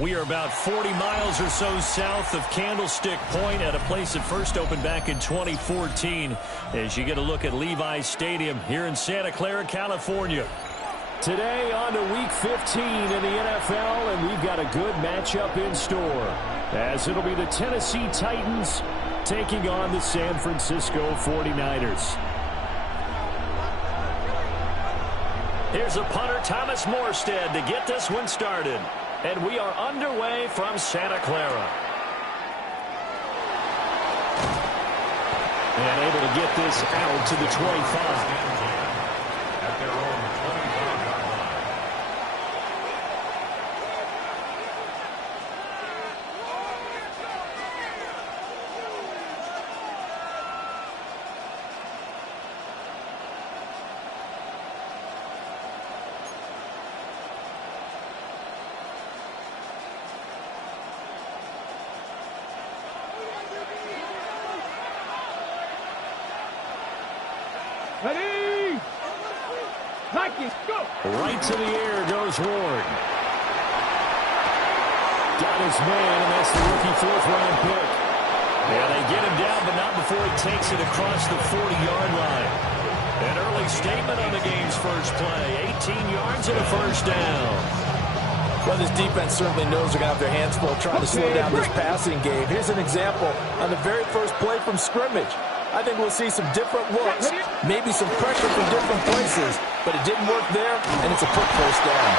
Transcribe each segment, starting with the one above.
We are about 40 miles or so south of Candlestick Point at a place that first opened back in 2014 as you get a look at Levi's Stadium here in Santa Clara, California. Today on to Week 15 in the NFL, and we've got a good matchup in store as it'll be the Tennessee Titans taking on the San Francisco 49ers. Here's a punter, Thomas Morstead, to get this one started. And we are underway from Santa Clara. And able to get this out to the 25. At their own 25-yard line. Ready? Nike, go! Right to the air goes Ward. Got his man, and that's the rookie fourth-round pick. Yeah, they get him down, but not before he takes it across the 40-yard line. An early statement on the game's first play. 18 yards and a first down. Well, this defense certainly knows they're going to have their hands full trying to slow down this passing game. Here's an example on the very first play from scrimmage. I think we'll see some different looks, maybe some pressure from different places, but it didn't work there, and it's a quick first down.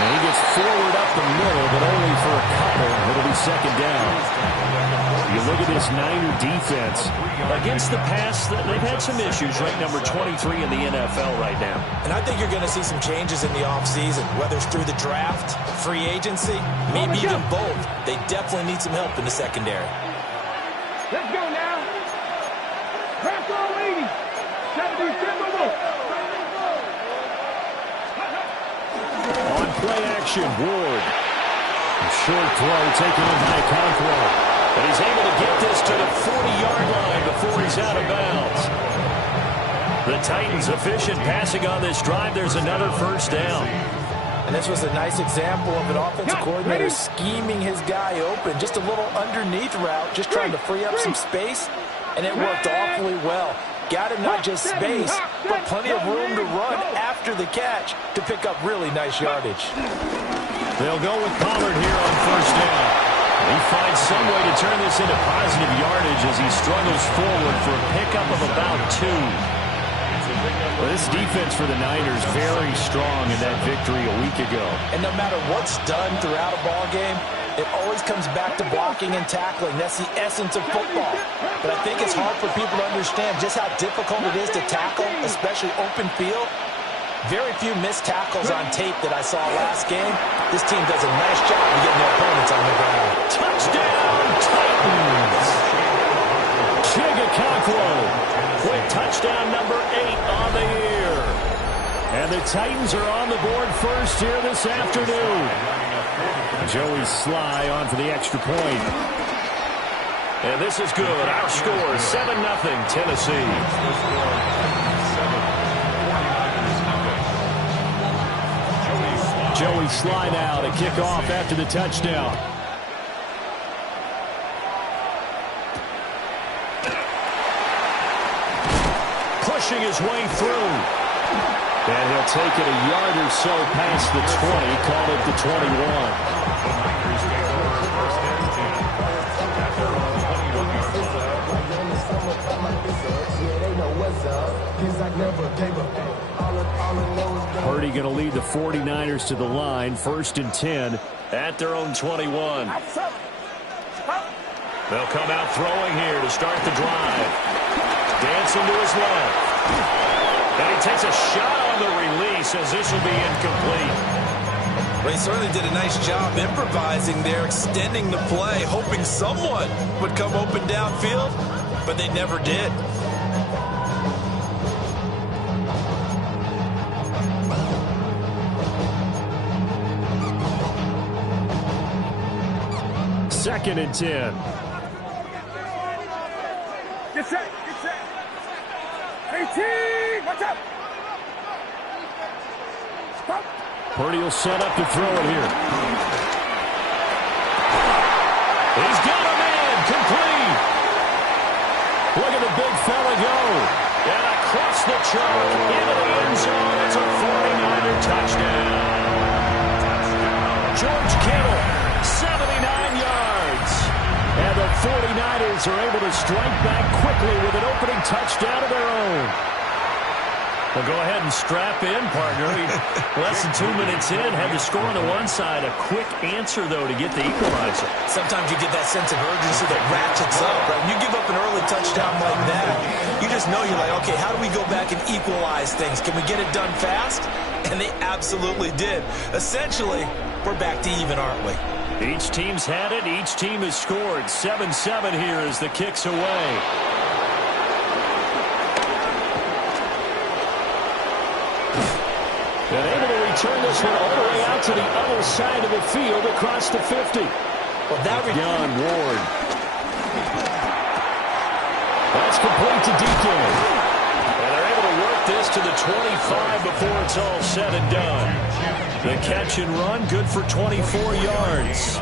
And he gets forward up the middle, but only for a couple. It'll be second down. You look at this Niner defense. Against the pass, they've had some issues, ranked number 23 in the NFL right now. And I think you're going to see some changes in the offseason, whether it's through the draft, free agency, maybe even both. They definitely need some help in the secondary. Let's go now. Crack on lady. On play action, Ward. A short throw taken in by Conquo. But he's able to get this to the 40-yard line before he's out of bounds. The Titans efficient passing on this drive. There's another first down. And this was a nice example of an offensive coordinator scheming his guy open. Just a little underneath route, just trying to free up some space. And it worked awfully well. Got him not just space, but plenty of room to run after the catch to pick up really nice yardage. They'll go with Pollard here on first down. He finds some way to turn this into positive yardage as he struggles forward for a pickup of about 2. Well, this defense for the Niners very strong in that victory a week ago. And no matter what's done throughout a ball game, it always comes back to blocking and tackling. That's the essence of football. But I think it's hard for people to understand just how difficult it is to tackle, especially open field. Very few missed tackles on tape that I saw last game. This team does a nice job of getting their opponents on the ground. Touchdown, Titans! Chigga with touchdown number 8 on the year. And the Titans are on the board first here this afternoon. Joey Sly on for the extra point. And this is good. Our score, 7-0 Tennessee. Joey Sly now to kick off after the touchdown. Pushing his way through. And he'll take it a yard or so past the 20, call it the 21. Purdy going to lead the 49ers to the line, 1st and 10 at their own 21. They'll come out throwing here to start the drive. Dancing to his left. And he takes a shot on the release as this will be incomplete. Well, he certainly did a nice job improvising there, extending the play, hoping someone would come open downfield, but they never did. Second and 10. Get set, get set. 18, watch out. Stop. Purdy will set up to throw it here. He's got a man. Complete. Look at the big fella go. And across the chalk into the end zone. It's a 49er touchdown. George Kittle, 79 yards. And the 49ers are able to strike back quickly with an opening touchdown of their own. Well, go ahead and strap in, partner. Less than 2 minutes in, had the score on the one side. A quick answer, though, to get the equalizer. Sometimes you get that sense of urgency that ratchets up, right? When you give up an early touchdown like that, you just know you're like, okay, how do we go back and equalize things? Can we get it done fast? And they absolutely did. Essentially, we're back to even, aren't we? Each team's had it. Each team has scored. 7-7 here as the kick's away. And able to return this one all the way out to the other side of the field across the 50. Well, that Young Ward. That's complete to DK. And they're able to work this to the 25 before it's all said and done. The catch and run, good for 24 yards.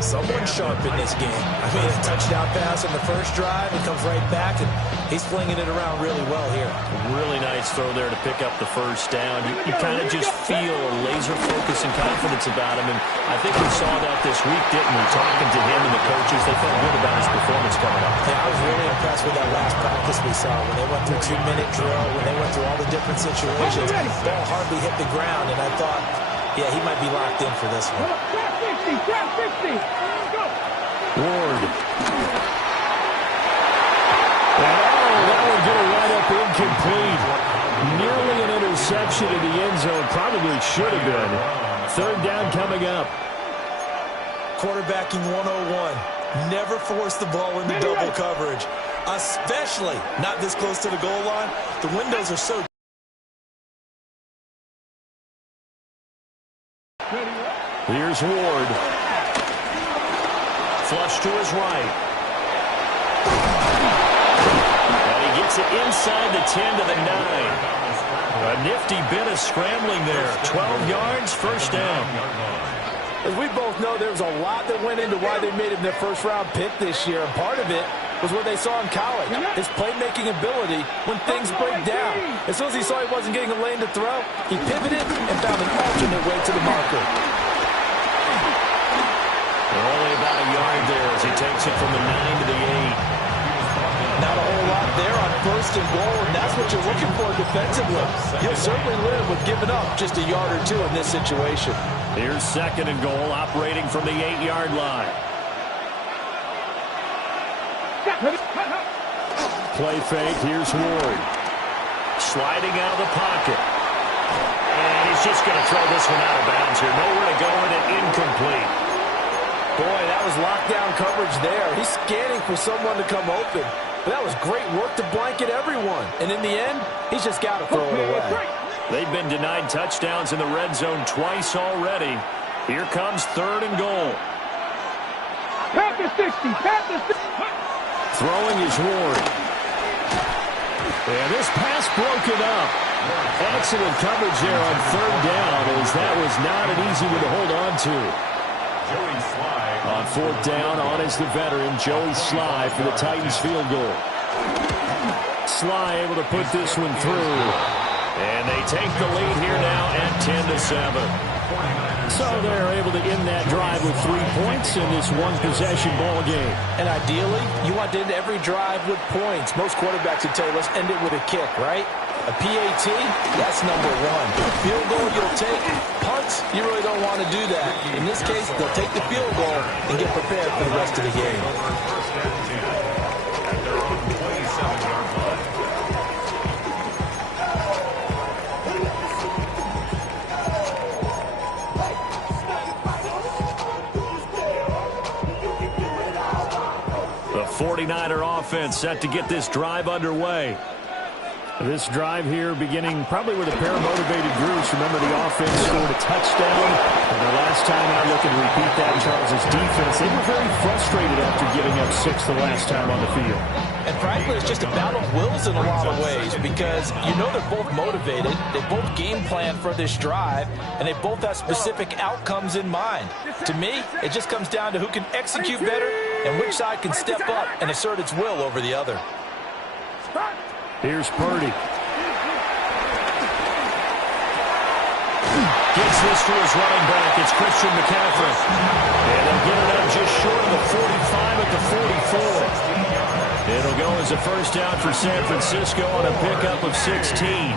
Someone sharp in this game. I mean, a touchdown pass on the first drive. It comes right back, and he's flinging it around really well here. Really nice throw there to pick up the first down. You kind of just feel a laser focus and confidence about him, and I think we saw that this week, didn't we? Talking to him and the coaches, they felt good about his performance coming up. Yeah, I was really impressed with that last practice we saw when they went through 2-minute drill, when they went through all the different situations. The ball hardly hit the ground, and I thought, yeah, he might be locked in for this one. Trap 60. Go. Ward. That would get a right-up incomplete. Nearly an interception in the end zone. Probably should have been. Third down coming up. Quarterbacking 101. Never force the ball into double coverage, especially not this close to the goal line. The windows are so. Here's Ward. Flush to his right. And he gets it inside the 10 to the 9. A nifty bit of scrambling there. 12 yards, first down. As we both know, there was a lot that went into why they made him their first-round pick this year. And part of it was what they saw in college, his playmaking ability when things break down. As soon as he saw he wasn't getting a lane to throw, he pivoted and found an alternate way to the marker. Only about a yard there as he takes it from the 9 to the 8. Not a whole lot there on first and goal, and that's what you're looking for defensively. You'll certainly live with giving up just a yard or two in this situation. Here's second and goal, operating from the 8-yard line. Play fake, here's Ward. Sliding out of the pocket. And he's just going to throw this one out of bounds here. Nowhere to go with it, incomplete. Boy, that was lockdown coverage there. He's scanning for someone to come open. But that was great work to blanket everyone. And in the end, he's just got to throw it away. They've been denied touchdowns in the red zone twice already. Here comes third and goal. Panther 60. Panther 60. Throwing is Ward. And this pass broken up. Excellent coverage there on third down, as that was not an easy one to hold on to. On fourth down, on is the veteran, Joey Sly, for the Titans field goal. Sly able to put this one through. And they take the lead here now at 10-7. So they're able to end that drive with 3 points in this one-possession ball game. And ideally, you want to end every drive with points. Most quarterbacks would tell you, let's end it with a kick, right? A PAT, that's number one. Field goal, you'll take. Punts, you really don't want to do that. In this case, they'll take the field goal and get prepared for the rest of the game. The 49er offense set to get this drive underway. This drive here beginning probably with a pair of motivated groups. Remember, the offense scored a touchdown. And the last time out, looking to repeat that, Charles' defense, they were very frustrated after giving up 6 the last time on the field. And frankly, it's just a battle of wills in a lot of ways because you know they're both motivated, they both game plan for this drive, and they both have specific outcomes in mind. To me, it just comes down to who can execute better and which side can step up and assert its will over the other. Here's Purdy. Gets this to his running back. It's Christian McCaffrey. And they'll get it up just short of the 45 at the 44. It'll go as a first down for San Francisco on a pickup of 16.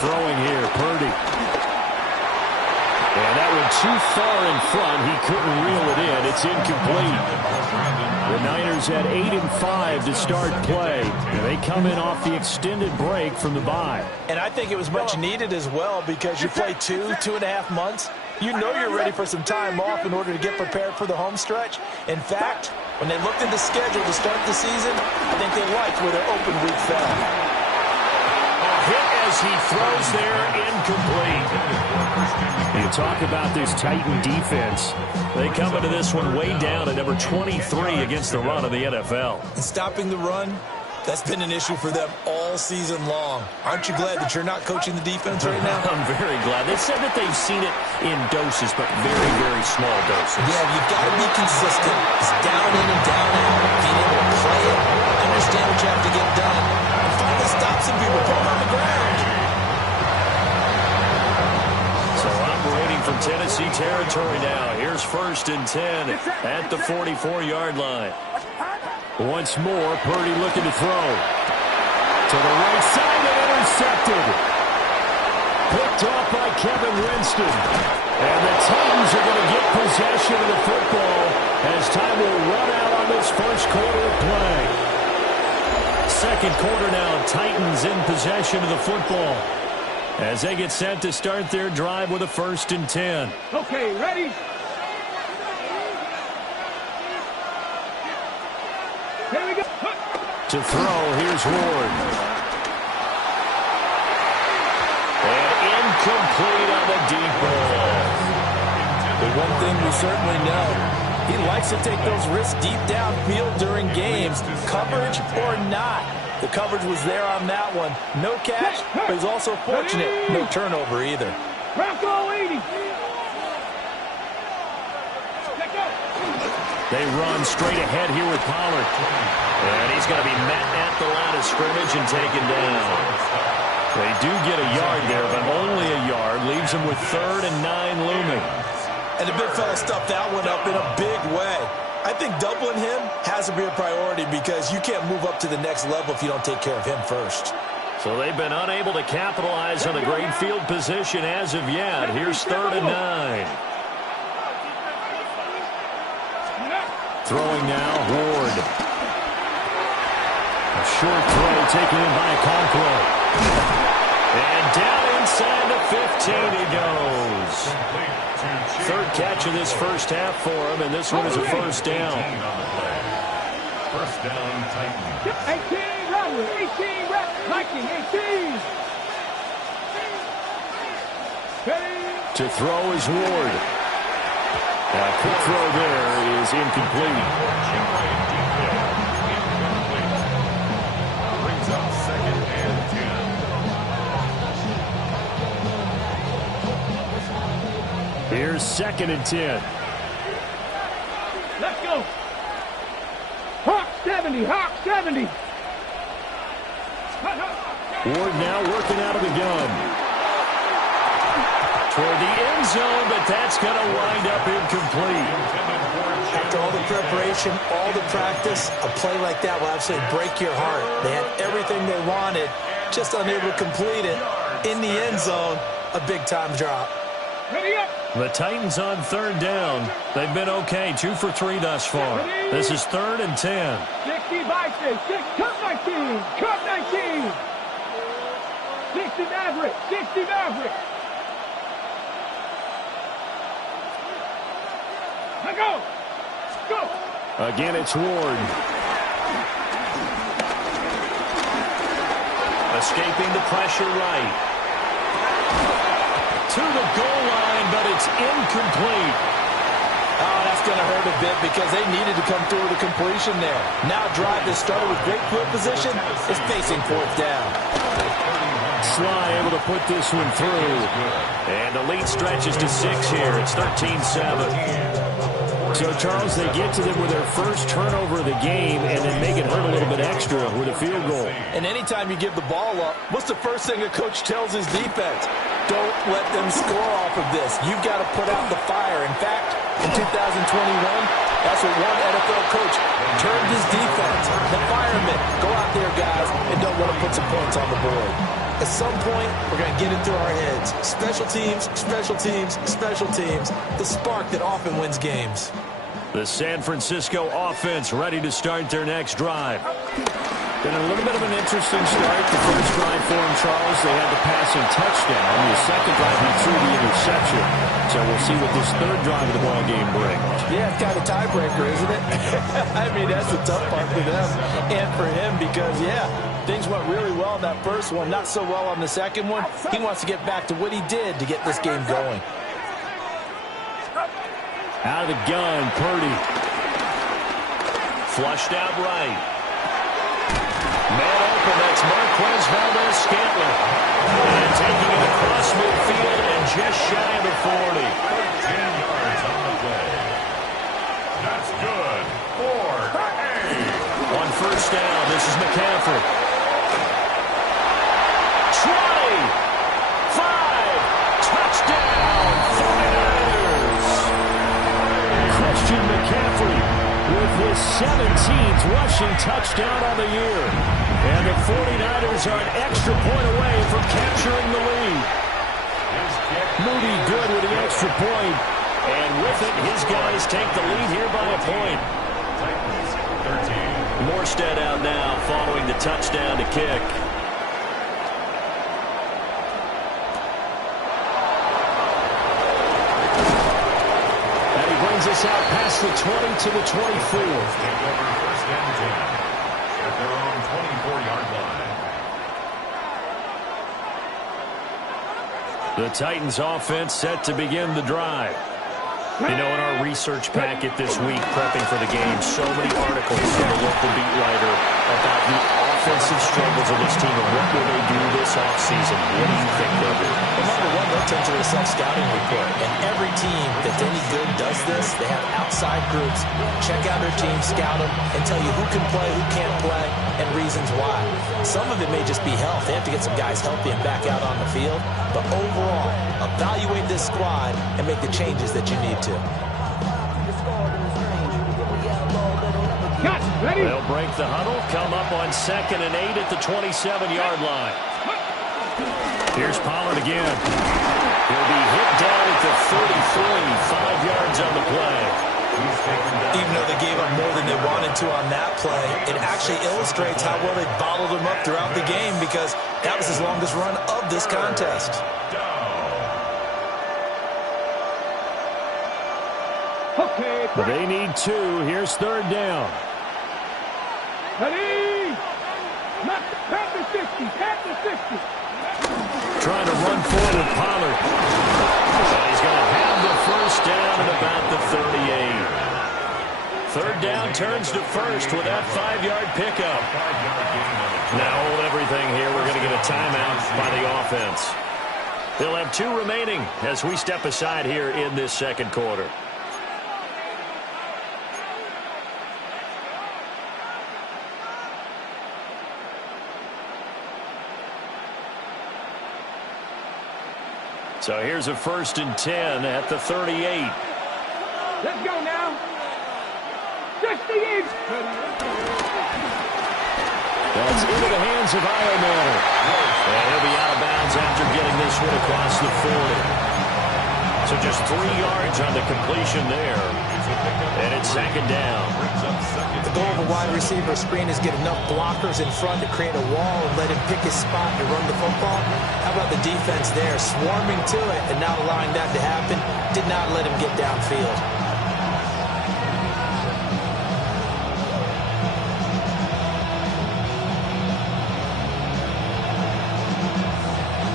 Throwing here, Purdy. And that one too far in front. He couldn't reel it in. It's incomplete. The Niners had 8-5 to start play. And they come in off the extended break from the bye. And I think it was much needed as well because you play 2.5 months. You know you're ready for some time off in order to get prepared for the home stretch. In fact, when they looked at the schedule to start the season, I think they liked where their open week fell. Hit as he throws there, incomplete. You talk about this Titan defense. They come into this one way down at number 23 against the run of the NFL. And stopping the run, that's been an issue for them all season long. Aren't you glad that you're not coaching the defense right now? I'm very glad. They said that they've seen it in doses, but very, very small doses. Yeah, you've got to be consistent. It's down in and down out. Being able to play it, understand what you have to get done, and finally stop some people, put them on the ground. So operating from Tennessee territory now. Here's 1st and 10 at the 44-yard line. Once more, Purdy looking to throw. To the right side and intercepted. Picked off by Kevin Winston. And the Titans are going to get possession of the football as time will run out on this first quarter of play. Second quarter now, Titans in possession of the football as they get set to start their drive with a 1st and 10. Okay, ready? Here we go. To throw, here's Ward. And incomplete on the deep ball. The one thing we certainly know, he likes to take those risks deep downfield during games, coverage or not. The coverage was there on that one. No catch, but he's also fortunate. No turnover either. Bronco 80. They run straight ahead here with Pollard. And he's going to be met at the line of scrimmage and taken down. They do get a yard there, but only a yard. Leaves them with 3rd and 9 looming. And the big fella stuffed that one up in a big way. I think doubling him has to be a priority because you can't move up to the next level if you don't take care of him first. So they've been unable to capitalize on the great field position as of yet. Here's 3rd and 9. Throwing now, Ward. A short throw taken in by Conklin. And down inside the 15 he goes. 3rd catch of this first half for him, and this one is a 1st down. First down, Titans. 18, Rattler, 18, Viking, 18. To throw is Ward. A quick throw there is incomplete. Brings up 2nd and 10. Here's 2nd and 10. Let's go. Hawk 70, Hawk 70. Ward now working out of the gun. Toward the end zone, but that's going to wind up incomplete. After all the preparation, all the practice, a play like that will absolutely break your heart. They had everything they wanted, just unable to complete it. In the end zone, a big-time drop. The Titans on 3rd down. They've been okay, 2 for 3 thus far. This is 3rd and 10. 60 Vikings, 6, cut 19, cut 19. 60 Maverick, 60 Maverick. Go! Go! Again, it's Ward. Escaping the pressure right. to the goal line, but it's incomplete. Oh, that's going to hurt a bit because they needed to come through with a completion there. Now a drive that started with great field position is facing fourth down. Sly able to put this one through. And the lead stretches to 6 here. It's 13-7. So, Charles, they get to them with their first turnover of the game and then make it hurt a little bit extra with a field goal. And anytime you give the ball up, what's the first thing a coach tells his defense? Don't let them score off of this. You've got to put out the fire. In fact, in 2021, that's what one NFL coach turned his defense. The firemen, go out there, guys, and don't let them put some points on the board. At some point, we're going to get it through our heads. Special teams, special teams, special teams. The spark that often wins games. The San Francisco offense ready to start their next drive. Been a little bit of an interesting start. The first drive for him, Charles, they had the passing touchdown. The second drive, he threw the interception. So we'll see what this third drive of the ball game brings. Yeah, it's kind of a tiebreaker, isn't it? I mean, that's the tough part for them and for him because, yeah, things went really well in that first one, not so well on the second one. He wants to get back to what he did to get this game going. Out of the gun, Purdy. Flushed out right. Man open, that's Marquez Valdes-Scantling. And taking it across midfield and just shy of the 40. 13 yards on the play. That's good. 4 On first down, this is McCaffrey. 20. 5. Touchdown, 49ers. Christian McCaffrey with his 17th rushing touchdown on the year. And the 49ers are an extra point away from capturing the lead. Moody good with the extra point. And with it, his guys take the lead here by a point. Titans 13. Morstead out now following the touchdown to kick. And he brings us out past the 20 to the 24. Take over first and 10 at their own 24-yard line. The Titans offense set to begin the drive. You know, in our research packet this week, prepping for the game, so many articles from the local beat writer about the offensive struggles of this team and what will they do this offseason. What do you think they'll do? Well, number one, they'll turn to a self-scouting report. And every team that's any good does this. They have outside groups. Check out their team, scout them, and tell you who can play, who can't play, and reasons why. Some of it may just be health. They have to get some guys healthy and back out on the field. But overall, evaluate this squad and make the changes that you need to. Ready? They'll break the huddle, come up on 2nd and 8 at the 27-yard line. Here's Pollard again. He'll be hit down at the 33, 5 yards on the play. Even though they gave up more than they wanted to on that play, it actually illustrates how well they bottled them up throughout the game because that was his longest run of this contest. Okay. They need 2. Here's 3rd down. Ready? Pat the 50. Pat the 50. Trying to run forward Pollard. And he's going to have the first down at about the 38. 3rd down turns to first with that 5-yard pickup. Now hold everything here. We're going to get a timeout by the offense. They'll have 2 remaining as we step aside here in this second quarter. So here's a 1st and 10 at the 38. Let's go now. 68. That's into the hands of Iomanner. And he'll be out of bounds after getting this one across the 40. So just 3 yards on the completion there. And it's 2nd down. The goal of a wide receiver screen is get enough blockers in front to create a wall and let him pick his spot to run the football. How about the defense there, swarming to it and not allowing that to happen? Did not let him get downfield.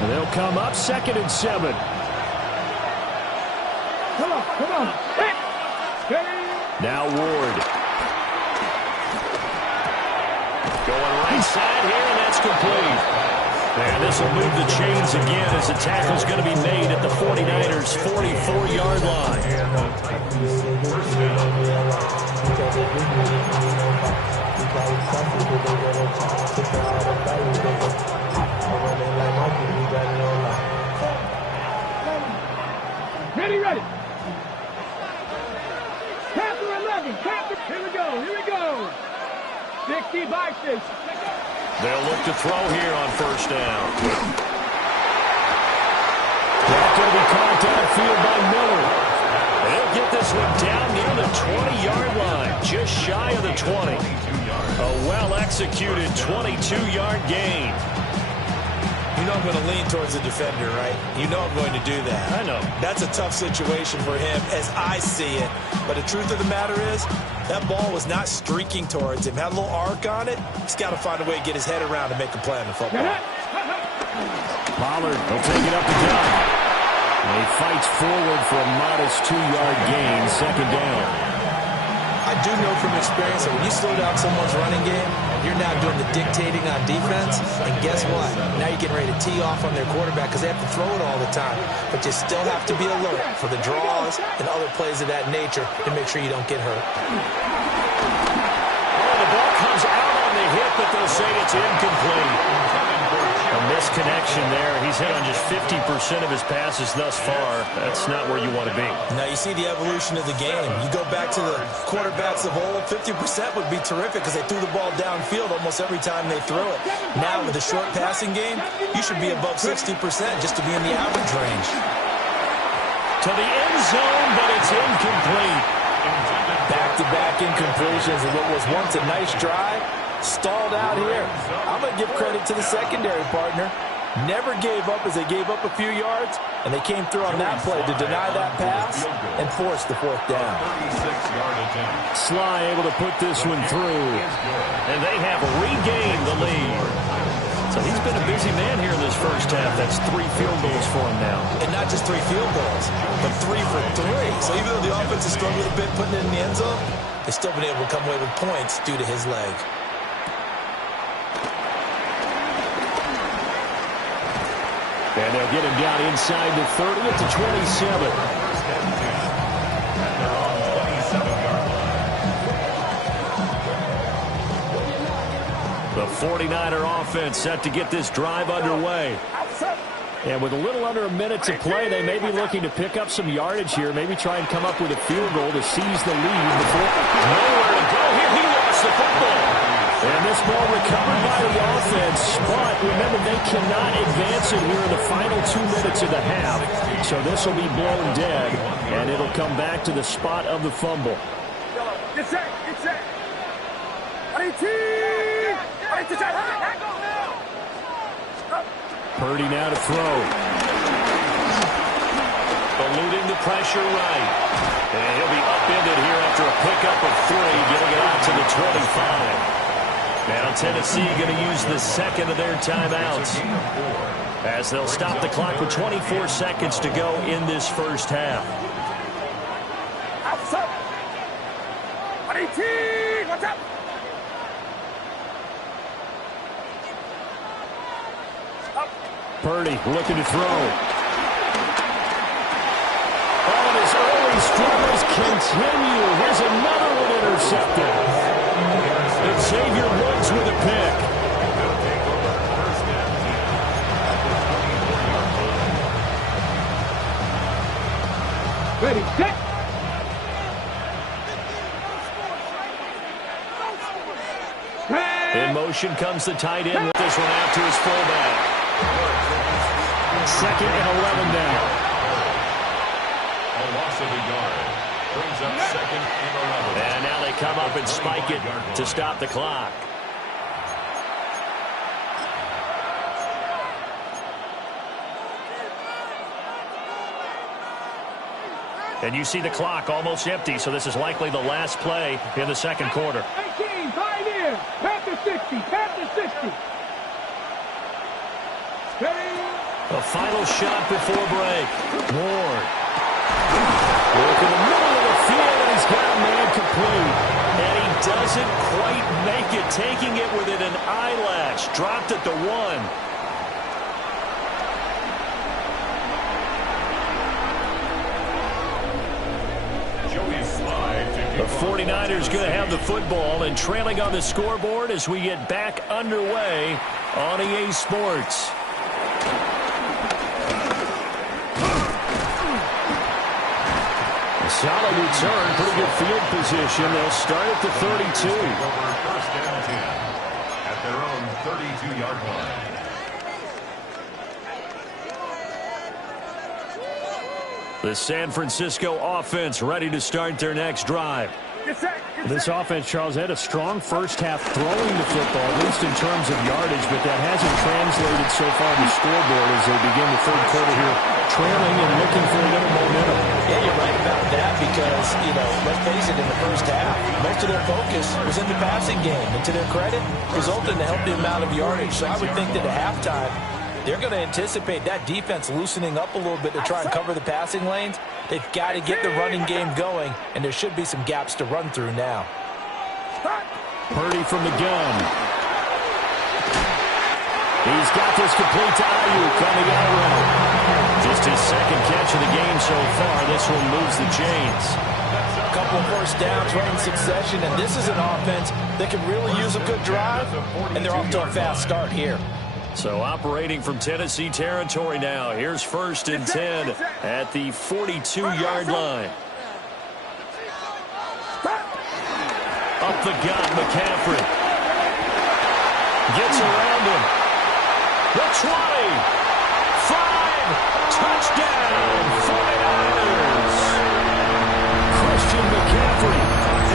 And they'll come up 2nd and 7. Come on. Hit. Now Ward. Going right side here, and that's complete. And this will move the chains again as the tackle's going to be made at the 49ers' 44-yard line. Ready. Panther 11. Panther. Here we go. 60 by 6. They'll look to throw here on first down. That's going to be caught downfield by Miller. They'll get this one down near the 20-yard line, just shy of the 20. A well-executed 22-yard gain. You know I'm going to lean towards the defender, right? You know I'm going to do that. I know. That's a tough situation for him as I see it. But the truth of the matter is, that ball was not streaking towards him. Had a little arc on it. He's got to find a way to get his head around and make a play on the football. Pollard will take it up the gut. And he fights forward for a modest 2-yard gain, second down. I do know from experience that when you slow down someone's running game, you're now doing the dictating on defense. And guess what? Now you're getting ready to tee off on their quarterback because they have to throw it all the time. But you still have to be alert for the draws and other plays of that nature to make sure you don't get hurt. Oh, the ball comes out on the hit, but they'll say it's incomplete. A misconnection there. He's hit on just 50% of his passes thus far. That's not where you want to be. Now you see the evolution of the game. You go back to the quarterbacks of old, 50% would be terrific because they threw the ball downfield almost every time they threw it. Now with the short passing game, you should be above 60% just to be in the average range. To the end zone, but it's incomplete. Back-to-back incompletions of what was once a nice drive. Stalled out here. I'm going to give credit to the secondary partner. Never gave up as they gave up a few yards, and they came through on that play to deny that pass and force the fourth down. Sly able to put this one through, and they have regained the lead. So he's been a busy man here in this first half. That's 3 field goals for him now. And not just 3 field goals, but 3 for 3. So even though the offense has struggled a bit putting it in the end zone, they've still been able to come away with points due to his leg. And they'll get him down inside the 30 at the 27. The 49er offense set to get this drive underway. And with a little under a minute to play, they may be looking to pick up some yardage here, maybe try and come up with a field goal to seize the lead before nowhere to go. Here he lost the football. And this ball recovered by the offense, but remember, they cannot advance it here in the final 2 minutes of the half. So this will be blown dead, and it'll come back to the spot of the fumble. Get set. Purdy now to throw. Eluding the pressure right. And he'll be upended here after a pickup of 3, getting it out to the 25. Now Tennessee going to use the second of their timeouts as they'll stop the clock with 24 seconds to go in this first half. What's up? Purdy looking to throw. Oh, and his early struggles continue. Here's another one intercepted. And Xavier Woods with a pick. Ready, set. In motion comes the tight end with this one out to his fullback. 2nd and 11 now. A loss of a yard. Brings up 2nd and 11. And now they come up and spike it to stop the clock. And you see the clock almost empty, so this is likely the last play in the second quarter. 18, 5 in. Panther 60, Panther 60. A final shot before break. Ward Look in the middle of the field, and he's got a man complete. And he doesn't quite make it, taking it within an eyelash. Dropped at the 1. The 49ers going to have the football and trailing on the scoreboard as we get back underway on EA Sports. A solid return, pretty good field position. They'll start at the 32. First and 10 at their own 32-yard line. The San Francisco offense ready to start their next drive. This offense, Charles, had a strong first half throwing the football, at least in terms of yardage, but that hasn't translated so far to the scoreboard as they begin the third quarter here, trailing and looking for a little momentum. Yeah, you're right about that because, let's face it, in the first half, most of their focus was in the passing game. And to their credit, resulted in a healthy amount of yardage. So I would think that at halftime, they're going to anticipate that defense loosening up a little bit to try and cover the passing lanes. They've got to get the running game going, and there should be some gaps to run through now. Purdy from the gun. He's got this complete to Ayuk on the out route. Just his second catch of the game so far. This one moves the chains. A couple of first downs right in succession, and this is an offense that can really use a good drive, and they're off to a fast start here. So operating from Tennessee territory now. Here's first and 10 at the 42-yard line. Up the gut, McCaffrey. Gets around him. The 20. 5. Touchdown, 49ers. Christian McCaffrey,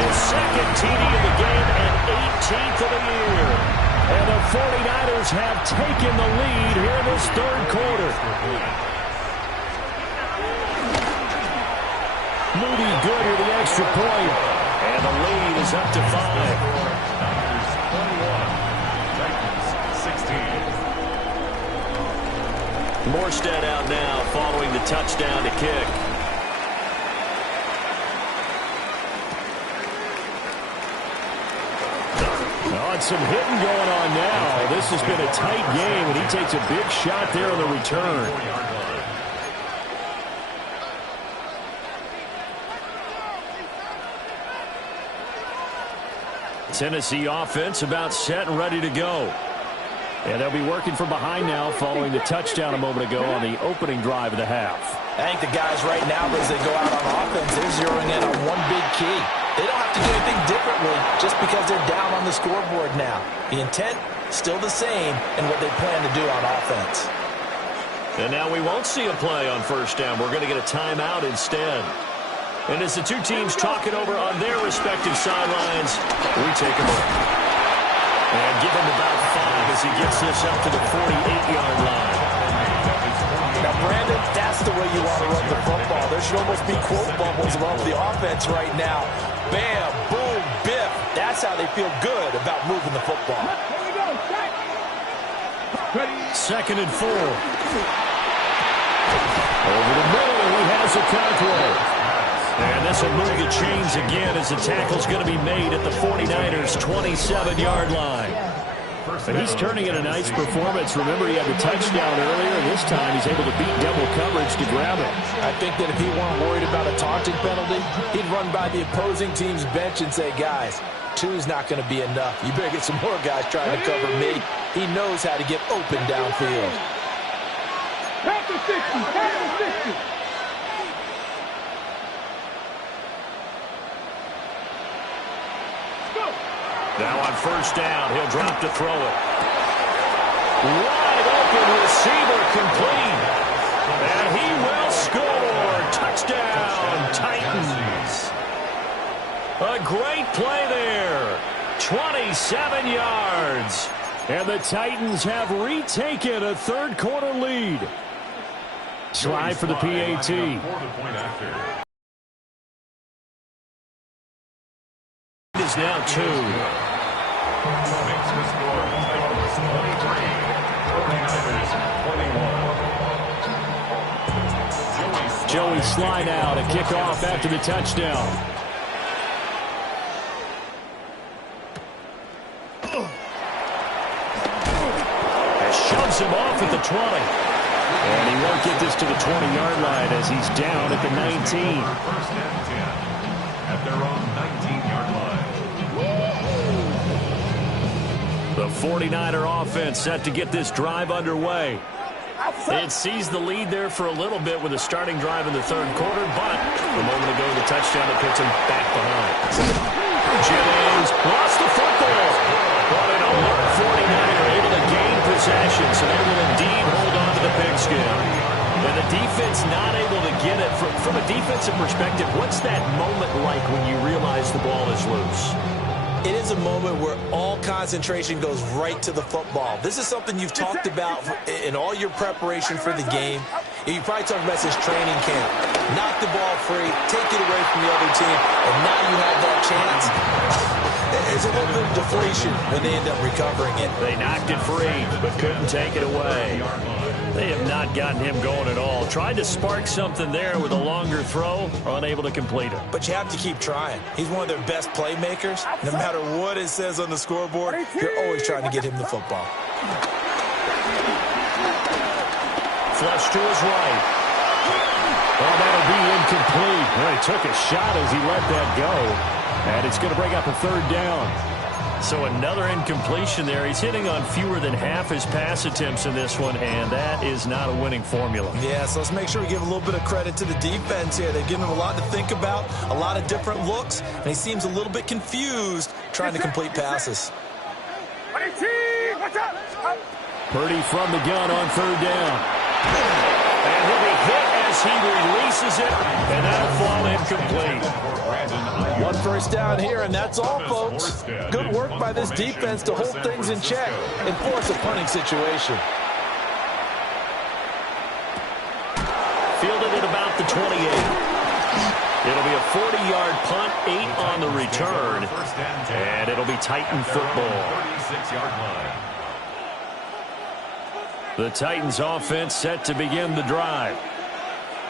his second TD of the game and 18th of the year. And the 49ers have taken the lead here in this third quarter. Moody good with the extra point. And the lead is up to 5. Morstead out now following the touchdown to kick. Some hitting going on now. This has been a tight game, and he takes a big shot there on the return. Tennessee offense about set and ready to go. And they'll be working from behind now following the touchdown a moment ago on the opening drive of the half. I think the guys right now, as they go out on offense, they're zeroing in on one big key. They don't have to do anything differently just because they're down on the scoreboard now. The intent, still the same in what they plan to do on offense. And now we won't see a play on first down. We're going to get a timeout instead. And as the two teams talk it over on their respective sidelines, we take a break. And give him about 5 as he gets this up to the 48-yard line. Now, Brandon, that's the way you want to run the football. There should almost be quote bubbles above the offense right now. Bam, boom, biff. That's how they feel good about moving the football. Second and 4. Over the middle, and he has a control. And this will move the chains again as the tackle's going to be made at the 49ers' 27-yard line. But he's turning in a nice performance. Remember, he had the touchdown earlier. This time, he's able to beat double coverage to grab it. I think that if he weren't worried about a taunting penalty, he'd run by the opposing team's bench and say, guys, 2's not going to be enough. You better get some more guys trying to cover me. He knows how to get open downfield. Back to 60, back to 60. Now on first down, he'll drop to throw it. Wide open receiver complete. And he will score. Touchdown, Titans. A great play there. 27 yards. And the Titans have retaken a third quarter lead. Slide for the PAT. Is now 2. Makes the score Titans 23, 49ers 21. Joey Slye now to kick off after the touchdown. Shoves him off at the 20. And he won't get this to the 20-yard line as he's down at the 19. First and 10 at their own 19-yard line. The 49er offense set to get this drive underway. It seized the lead there for a little bit with a starting drive in the third quarter, but a moment ago the touchdown that puts him back behind. Jennings lost the football. But an alert 49er able to gain possession, so they will indeed hold on to the pigskin. And the defense not able to get it. From a defensive perspective, what's that moment like when you realize the ball is loose? It is a moment where all concentration goes right to the football. This is something you've talked about in all your preparation for the game. You probably talked about this training camp. Knock the ball free, take it away from the other team, and now you have that chance. There's a little bit of deflation when they end up recovering it. They knocked it free, but couldn't take it away. They have not gotten him going at all. Tried to spark something there with a longer throw, unable to complete it. But you have to keep trying. He's one of their best playmakers. No matter what it says on the scoreboard, you're always trying to get him the football. Flush to his right. Oh, that'll be incomplete. Well, he took a shot as he let that go. And it's going to bring up a third down. So another incompletion there. He's hitting on fewer than half his pass attempts in this one, and that is not a winning formula. Yeah, so let's make sure we give a little bit of credit to the defense here. They've given him a lot to think about, a lot of different looks, and he seems a little bit confused trying to complete passes. Purdy from the gun on third down. And he'll be hit as he releases it, and that'll fall incomplete. One first down here, and that's all, folks. Good work by this defense to hold things in check and force a punting situation. Fielded at about the 28. It'll be a 40-yard punt, 8 on the return, and it'll be Titan football. 36-yard line. The Titans offense set to begin the drive.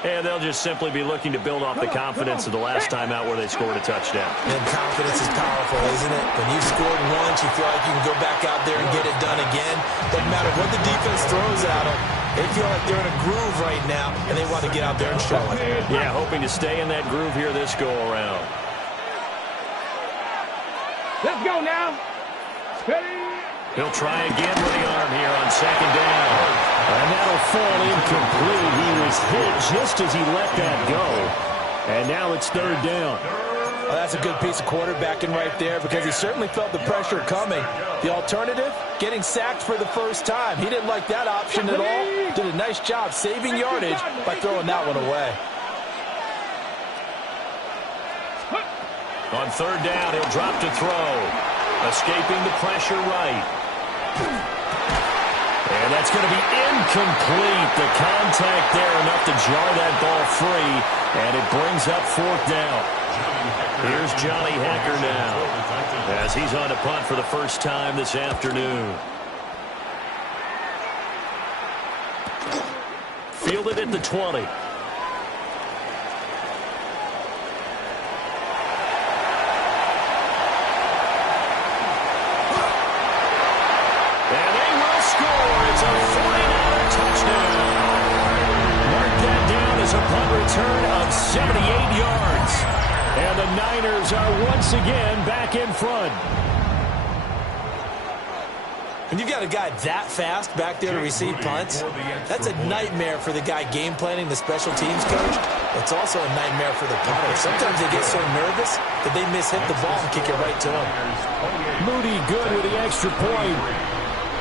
And they'll just simply be looking to build off the confidence of the last time out where they scored a touchdown. And confidence is powerful, isn't it? When you've scored once, you feel like you can go back out there and get it done again. Doesn't matter what the defense throws at them. They feel like they're in a groove right now, and they want to get out there and show it. Yeah, hoping to stay in that groove here this go-around. Let's go now. Ready? He'll try again with the arm here on second down. And that'll fall incomplete. He was hit just as he let that go. And now it's third down. Well, that's a good piece of quarterbacking right there because he certainly felt the pressure coming. The alternative, getting sacked for the first time. He didn't like that option at all. Did a nice job saving yardage by throwing that one away. On third down, he'll drop to throw. Escaping the pressure right. And that's going to be incomplete. The contact there enough to jar that ball free, and it brings up fourth down. Here's Johnny Hekker now as he's on to punt for the first time this afternoon. Fielded at the 20. It's a 49er touchdown. Mark that down as a punt return of 78 yards. And the Niners are once again back in front. When you've got a guy that fast back there to receive punts, that's a nightmare for the guy game planning, the special teams coach. It's also a nightmare for the punter. Sometimes they get so nervous that they miss-hit the ball and kick it right to him. Moody good with the extra point.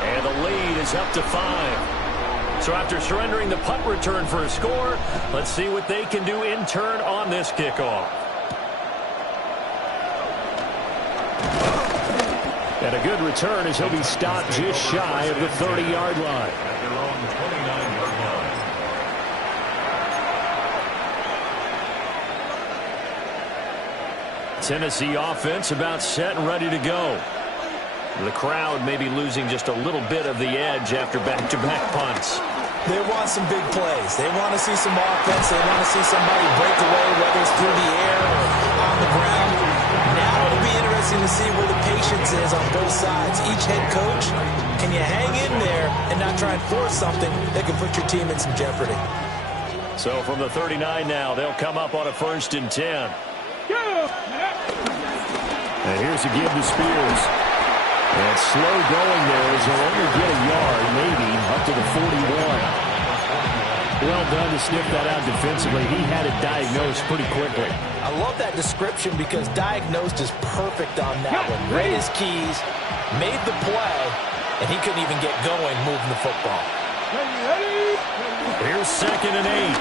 And the lead is up to 5. So after surrendering the punt return for a score, let's see what they can do in turn on this kickoff. And a good return as he'll be stopped just shy of the 30-yard line. At their own 29-yard line. Tennessee offense about set and ready to go. The crowd may be losing just a little bit of the edge after back-to-back punts. They want some big plays. They want to see some offense. They want to see somebody break away, whether it's through the air or on the ground. Now it'll be interesting to see where the patience is on both sides. Each head coach, can you hang in there and not try and force something that can put your team in some jeopardy? So from the 39 now, they'll come up on a 1st and 10. And here's a give to Spears. And slow going there as he'll only get a yard, maybe, up to the 41. Well done to sniff that out defensively. He had it diagnosed pretty quickly. I love that description because diagnosed is perfect on that one. Read his keys, made the play, and he couldn't even get going moving the football. Here's 2nd and 8.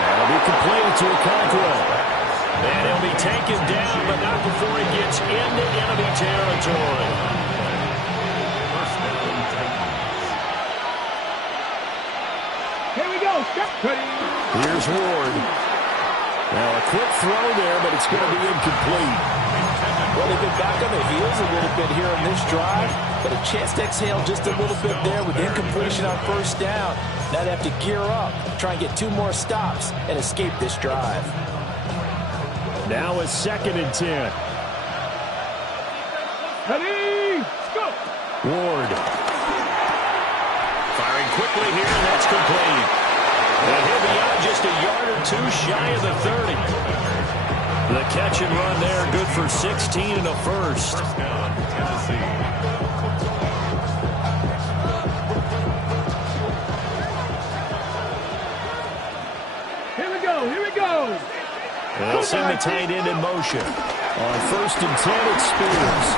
That'll be completed to Okonkwo. And he'll be taken down, but not before he gets into enemy territory. Here we go. Here's Ward. Now a quick throw there, but it's going to be incomplete. Well, they've been back on their heels a little bit here in this drive, but a chance to exhale just a little bit there with incompletion on 1st down. Now they have to gear up, try and get 2 more stops, and escape this drive. Now a 2nd and 10. Ready, go. Ward. Firing quickly here, and that's complete. And he'll be out just a yard or 2 shy of the 30. The catch and run there, good for 16 and a 1st. First down, Tennessee. Here we go. Here we go. They'll send the tight end in motion. On 1st and 10, it's Spears.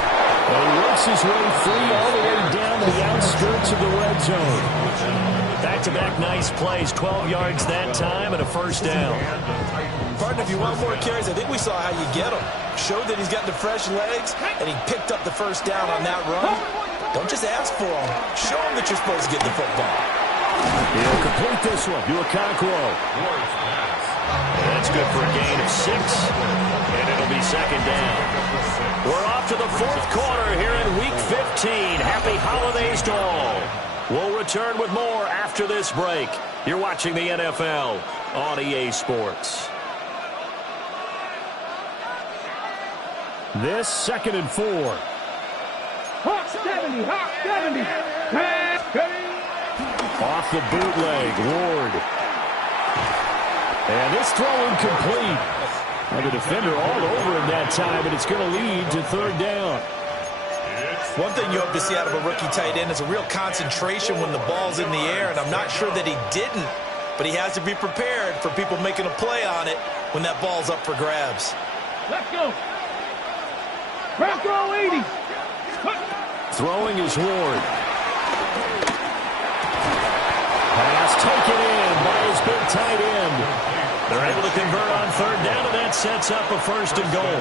And he works his way free all the way down to the outskirts of the red zone. Back-to-back nice plays, 12 yards that time and a 1st down. Partner, if you want more carries, I think we saw how you get him. Showed that he's got the fresh legs, and he picked up the 1st down on that run. Don't just ask for him. Show him that you're supposed to get the football. He'll complete this one to Okonkwo. That's good for a gain of 6, and it'll be 2nd down. We're off to the 4th quarter here in Week 15. Happy holidays to all. We'll return with more after this break. You're watching the NFL on EA Sports. This 2nd and 4. Hawk 70, Hawk 70. Off the bootleg, Ward. And this throw incomplete. Well, the defender all over him that time, and it's going to lead to 3rd down. One thing you hope to see out of a rookie tight end is a real concentration when the ball's in the air, and I'm not sure that he didn't, but he has to be prepared for people making a play on it when that ball's up for grabs. Let's go. Back row 80. Throwing is Ward. Pass taken in by his big tight end. They're able to convert on 3rd down, and that sets up a 1st and goal.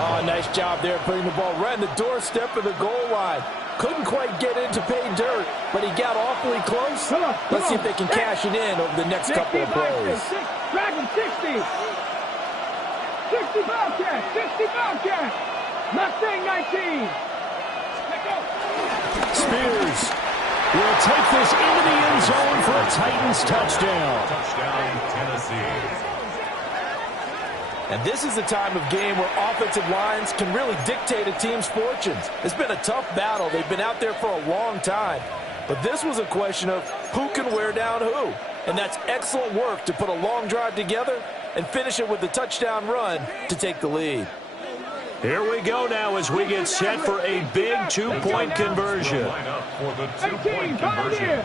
Oh, nice job there putting the ball right in the doorstep of the goal line. Couldn't quite get in to pay dirt, but he got awfully close. Let's see if they can cash it in over the next couple of plays. Dragon 60. 60 Bobcat. 60 Bobcat. Mustang 19. Let's go. Spears will take this into the end zone for a Titans touchdown. Touchdown, Tennessee. And this is the time of game where offensive lines can really dictate a team's fortunes. It's been a tough battle. They've been out there for a long time. But this was a question of who can wear down who. And that's excellent work to put a long drive together and finish it with the touchdown run to take the lead. Here we go now as we get set for a big 2-point conversion. Line up for the 2-point 18, conversion.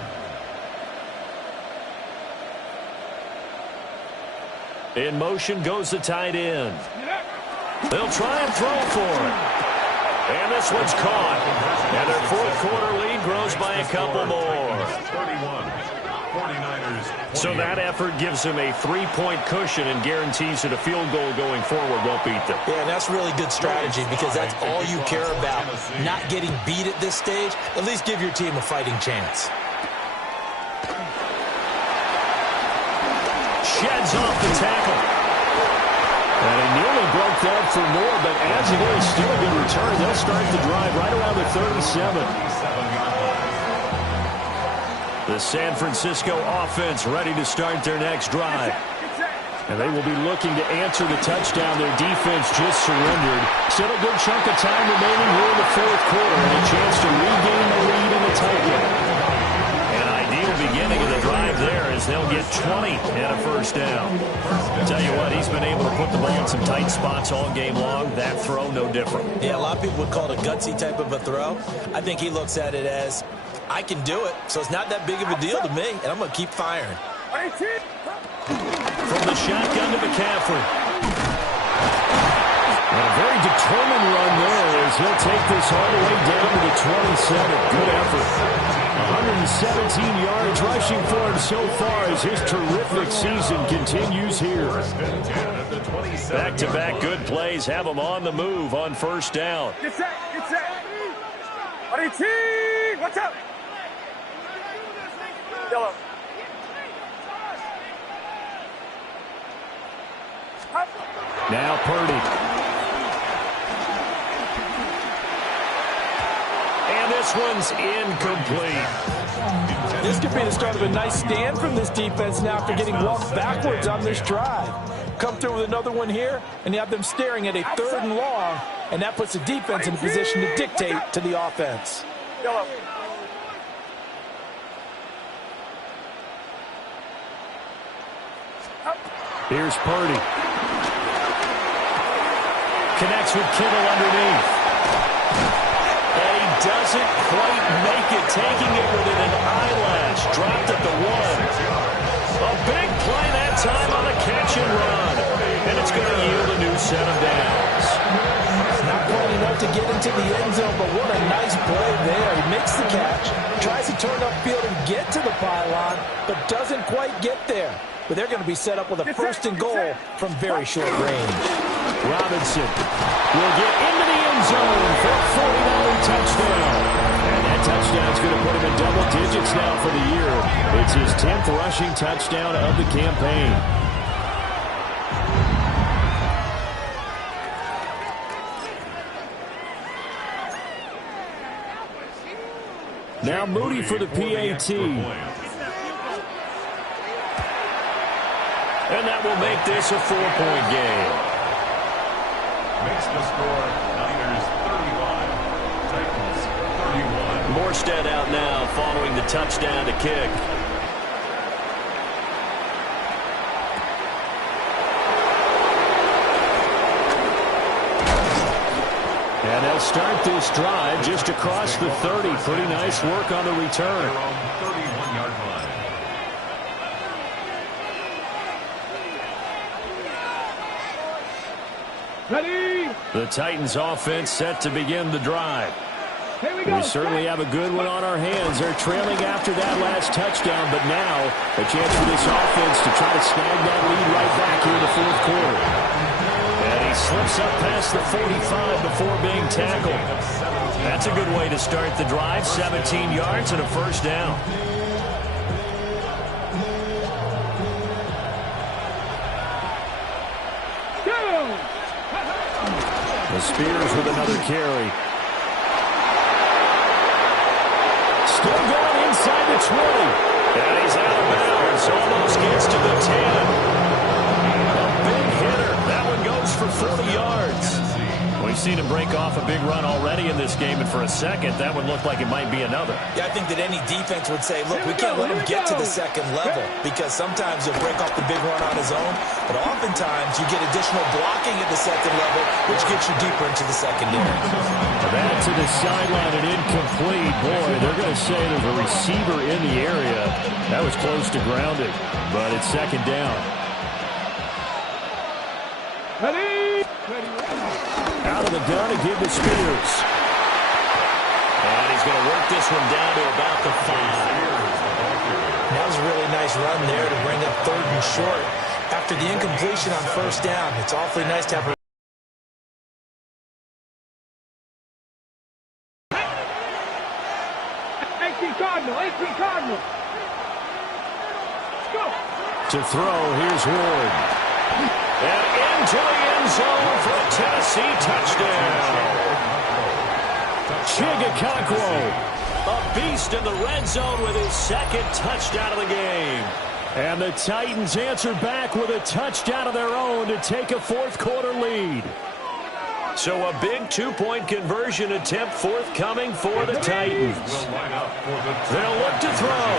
In motion goes the tight end. They'll try and throw for it. And this one's caught. And their 4th quarter lead grows by a couple more. 31. 49ers. So that effort gives them a 3-point cushion and guarantees that a field goal going forward won't beat them. Yeah, and that's really good strategy because that's all you care about. Not getting beat at this stage. At least give your team a fighting chance. Sheds off the tackle. And he nearly broke that for more, but as it is, still a good return. They'll start the drive right around the 37. The San Francisco offense ready to start their next drive. And they will be looking to answer the touchdown. Their defense just surrendered. Still a good chunk of time remaining here in the fourth quarter, and a chance to regain the lead in the tight end. An ideal beginning of the drive there as they'll get 20 and a first down. I'll tell you what, he's been able to put the ball in some tight spots all game long. That throw, no different. Yeah, a lot of people would call it a gutsy type of a throw. I think he looks at it as, I can do it, so it's not that big of a deal to me, and I'm going to keep firing. From the shotgun to McCaffrey. And a very determined run there as he'll take this all the way down to the 27. Good effort. 117 yards rushing for him so far as his terrific season continues here. Back-to-back good plays have him on the move on first down. Get set, get set. Watch out. Yellow. Now Purdy. And this one's incomplete. This could be the start of a nice stand from this defense now after getting walked backwards on this drive. Come through with another one here, and you have them staring at a 3rd and long, and that puts the defense in a position to dictate to the offense. Yellow. Here's Purdy. Connects with Kittle underneath. And he doesn't quite make it, taking it within an eyelash. Dropped at the 1. A big play that time on the catch and run. And it's going to yield a new set of downs. Not quite enough to get into the end zone, but what a nice play there. He makes the catch, tries to turn upfield and get to the pylon, but doesn't quite get there. But they're going to be set up with a 1st and goal from very short range. Robinson will get into the end zone for a 49 touchdown. And that touchdown's going to put him in double digits now for the year. It's his 10th rushing touchdown of the campaign. Now Moody for the PAT. And that will make this a 4-point game. Makes the score Niners 35, Titans 31. Morstead out now following the touchdown to kick. And they'll start this drive just across the 30. Pretty nice work on the return. They're on 31-yard line. Ready. The Titans offense set to begin the drive. Here we go. We certainly have a good one on our hands. They're trailing after that last touchdown, but now a chance for this offense to try to snag that lead right back here in the fourth quarter. And he slips up past the 45 before being tackled. That's a good way to start the drive. 17 yards and a first down. The Spears with another carry. Still going inside the 20. And he's out of bounds. Almost gets to the 10. A big hitter. That one goes for 40 yards. We've seen him break off a big run already in this game, and for a second, that one looked like it might be another. Yeah, I think that any defense would say, look, we can't let him get to the second level because sometimes he'll break off the big run on his own, but oftentimes you get additional blocking at the second level, which gets you deeper into the secondary. That to the sideline and incomplete. Boy, they're going to say there's a receiver in the area. That was close to grounded, but it's second down. Ready. Out of the gun to give to Spears. And he's going to work this one down to about the 5. That was a really nice run there to bring up 3rd and short. After the incompletion on first down, it's awfully nice to have a 18 Cardinal. Let's go. To throw, here's Ward. And into the end zone for a Tennessee touchdown. Chigakakwo A beast in the red zone with his second touchdown of the game. And the Titans answer back with a touchdown of their own to take a fourth-quarter lead. So a big two-point conversion attempt forthcoming for the Titans. They'll look to throw.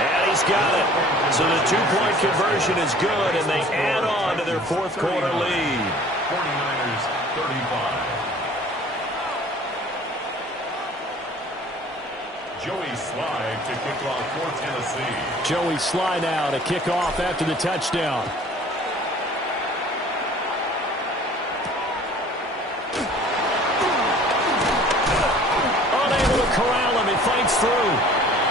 And he's got it. So the two-point conversion is good, and they add on to their fourth-quarter lead. 49ers 35. Joey Slye to kick off for Tennessee. Joey Slye now to kick off after the touchdown. Unable to corral him. He fights through.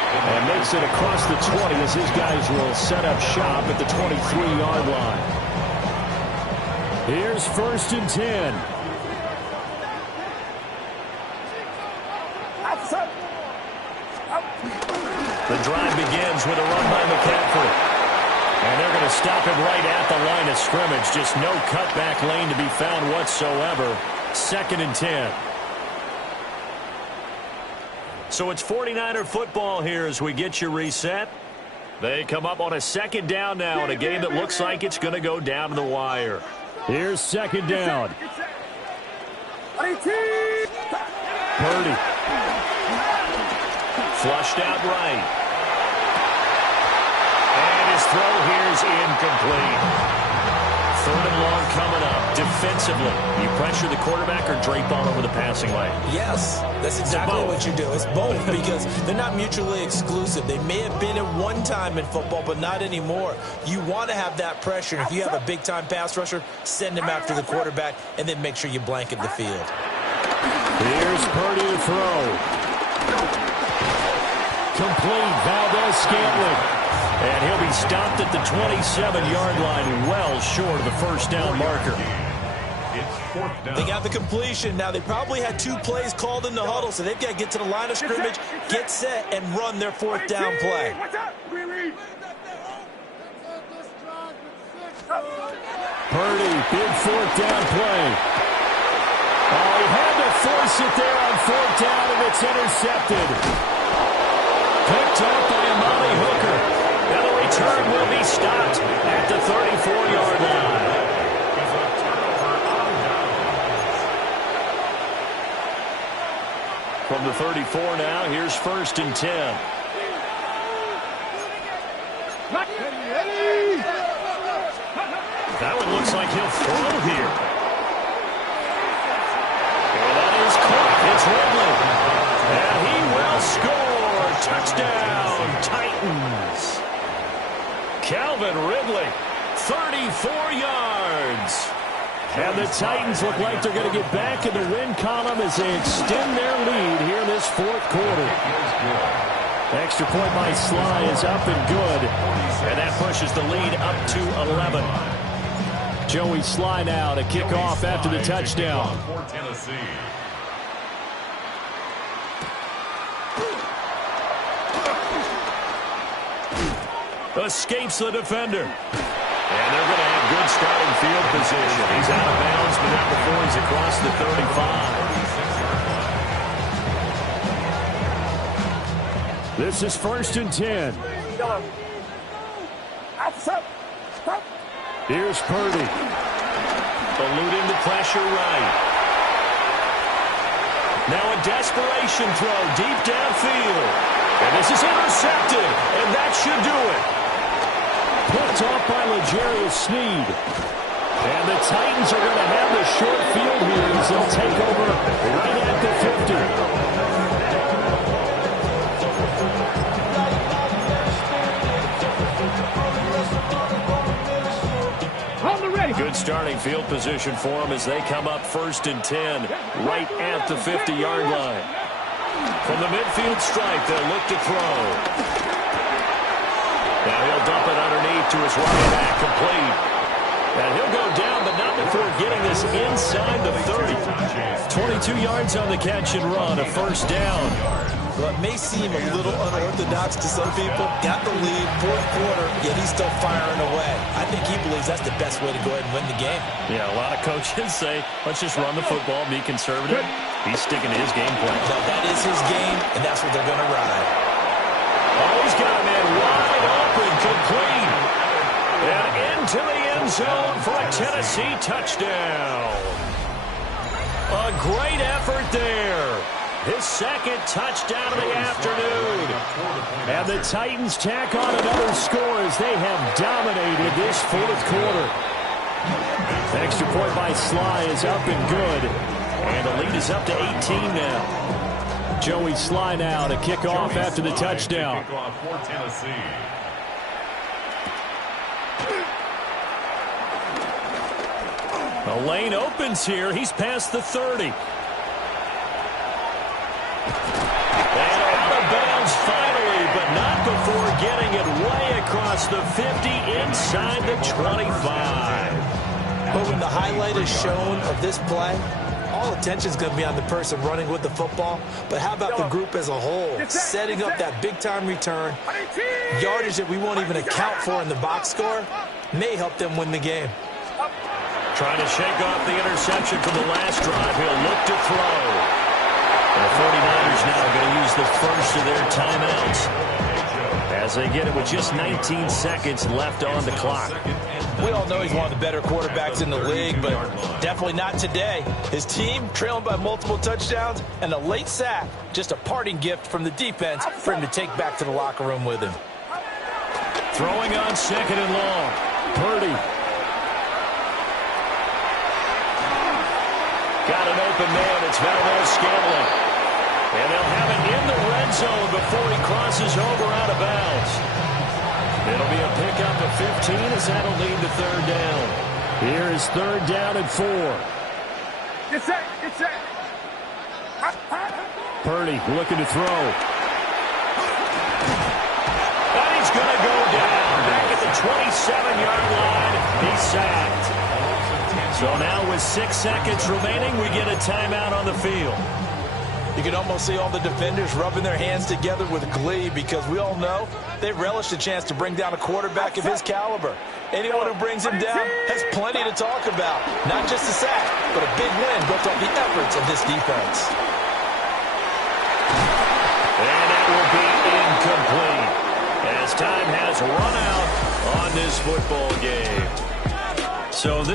And makes it across the 20 as his guys will set up shop at the 23-yard line. Here's 1st and 10. The drive begins with a run by McCaffrey. And they're going to stop him right at the line of scrimmage. Just no cutback lane to be found whatsoever. 2nd and 10. So it's 49er football here as we get you reset. They come up on a 2nd down now in a game that looks like it's going to go down to the wire. Here's 2nd down. Purdy. Flushed out right. And his throw here is incomplete. 3rd and long coming up. Defensively, you pressure the quarterback or drape all over the passing lane? Yes, that's exactly what you do. It's both because they're not mutually exclusive. They may have been at one time in football, but not anymore. You want to have that pressure. And if you have a big-time pass rusher, send him after the quarterback and then make sure you blanket the field. Here's Purdy to throw. Complete. Valdez-Scantling. And he'll be stopped at the 27-yard line, well short of the first down marker. They got the completion. Now, they probably had 2 plays called in the huddle, so they've got to get to the line of scrimmage, get set, and run their 4th down play. Purdy, big 4th down play. Oh, he had to force it there on 4th down, and it's intercepted. Picked up by Amani Hooker. Now the return will be stopped at the 34-yard line. From the 34 now, here's 1st and 10. That one looks like he'll throw here. And that is caught. It's Ridley. And he will score. Touchdown, Titans. Calvin Ridley, 34 yards. And the Titans look like they're going to get back in the win column as they extend their lead here in this 4th quarter. Extra point by Slye is up and good. And that pushes the lead up to 11. Joey Slye now to kick off after the touchdown. Escapes the defender. And they're going to have good starting field position. He's out of bounds, but not before he's across the 35. This is 1st and 10. Here's Purdy. Eluding the pressure right. Now a desperation throw deep downfield. And this is intercepted, and that should do it. Picked off by L'Jarius Sneed. And the Titans are going to have the short field here as they'll take over right at the On the ready. Good starting field position for them as they come up 1st and 10 right at the 50-yard line. From the midfield stripe, they'll look to throw. Now he'll dump it underneath to his running back, complete. And he'll go down, but not before getting this inside the 30. 22 yards on the catch and run, a 1st down. Well, it may seem a little unorthodox to some people. Got the lead, 4th quarter, yet he's still firing away. I think he believes that's the best way to go ahead and win the game. Yeah, a lot of coaches say, let's just run the football, be conservative. He's sticking to his game plan. No, that is his game, and that's what they're going to ride. Oh, he's got a man wide open, complete. And into the end zone for a Tennessee touchdown. A great effort there. His second touchdown of the afternoon. And the Titans tack on another score as they have dominated this fourth quarter. Extra point by Sly is up and good. And the lead is up to 18 now. Joey Sly now to kick off after the touchdown. The lane opens here. He's past the 30. And out of bounds finally, but not before getting it way across the 50 inside the 25. But when the highlight is shown of this play, all attention is going to be on the person running with the football. But how about the group as a whole, setting up that big-time return, yardage that we won't even account for in the box score, may help them win the game. Trying to shake off the interception from the last drive. He'll look to throw. And the 49ers now going to use the first of their timeouts as they get it with just 19 seconds left on the clock. We all know he's one of the better quarterbacks in the league, but definitely not today. His team trailing by multiple touchdowns, and a late sack, just a parting gift from the defense for him to take back to the locker room with him. Throwing on second and long. Purdy. Got an open man. It's Valdez-Scantling. And they'll have it in the red zone before he crosses over out of bounds. It'll be a pickup of 15 as that'll lead to third down. Here is third down and 4. Get set. Get set. Purdy looking to throw. And he's going to go down. Back at the 27-yard line. He's sacked. So now with 6 seconds remaining, we get a timeout on the field. You can almost see all the defenders rubbing their hands together with glee because we all know they relish the chance to bring down a quarterback of his caliber. Anyone who brings him down has plenty to talk about. Not just a sack, but a big win built on the efforts of this defense. And it will be incomplete as time has run out on this football game. So